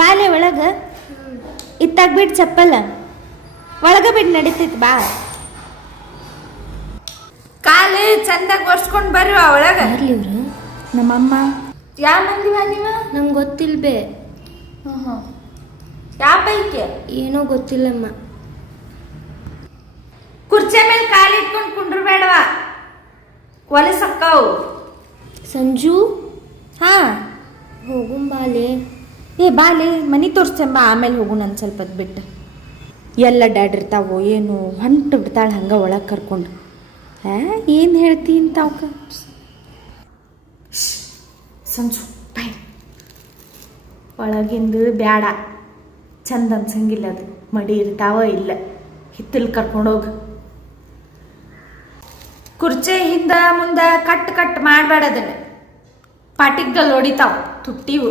ಬಾಲೆ ಒಳಗ ಇತ್ತಾಗ ಬಿಟ್ಟು ಚಪ್ಪಲ್ಲ ಒಳಗ ಬಿಟ್ಟು ನಡೀತೈತಿ ಬಾ. ಕಾಲು ಚಂದಾಗ ಒರ್ಸ್ಕೊಂಡ್ ಬರ್ರಿ ಒಳಗ. ಬರ್ಲಿ ಇವ್ರು ನಮ್ಮಮ್ಮ. ಯಾವ ಮಂದಿವ ನೀವ? ನಂಗೆ ಗೊತ್ತಿಲ್ಲ ಬೇ. ಯಾವ ಪೈಕಿ? ಏನೋ ಗೊತ್ತಿಲ್ಲಮ್ಮ. ಕುರ್ಚಿ ಮೇಲೆ ಕಾಲು ಇಟ್ಕೊಂಡು ಕುಂಡ್ರಬೇಡವ, ಹೊಲಸಕ್ಕಾವು. ಸಂಜು ಹಾ ಹೋಗುಂ ಬಾಲೆ. ಏ ಬಾಲೆ ಮನಿ ತೋರ್ಸಂಬ, ಆಮೇಲೆ ಹೋಗು. ನಾನು ಸ್ವಲ್ಪ ಹೊತ್ತು ಬಿಟ್ಟು ಎಲ್ಲ ಡ್ಯಾಡಿರ್ತಾವೋ ಏನು ಹೊಂಟು ಬಿಡ್ತಾಳೆ ಹಂಗೆ ಒಳಗೆ ಕರ್ಕೊಂಡು. ಏನು ಹೇಳ್ತಿ ಇಂತವ್ಕ? ಸಂಜು ಬಾಯ್, ಒಳಗಿಂದು ಬ್ಯಾಡ, ಚಂದ ಅನ್ಸಂಗಿಲ್ಲ. ಅದು ಮಡಿ ಇರ್ತಾವ ಇಲ್ಲ, ಹಿತ್ತಲ್ ಕರ್ಕೊಂಡೋಗ. ಕುರ್ಚಿ ಹಿಂದ ಮುಂದೆ ಕಟ್ ಕಟ್ ಮಾಡಬೇಡ, ಅದನ್ನ ಪಾಟಿಗ್ಗಲ್ಲಿ ಹೊಡಿತಾವ ತುಟ್ಟಿವು.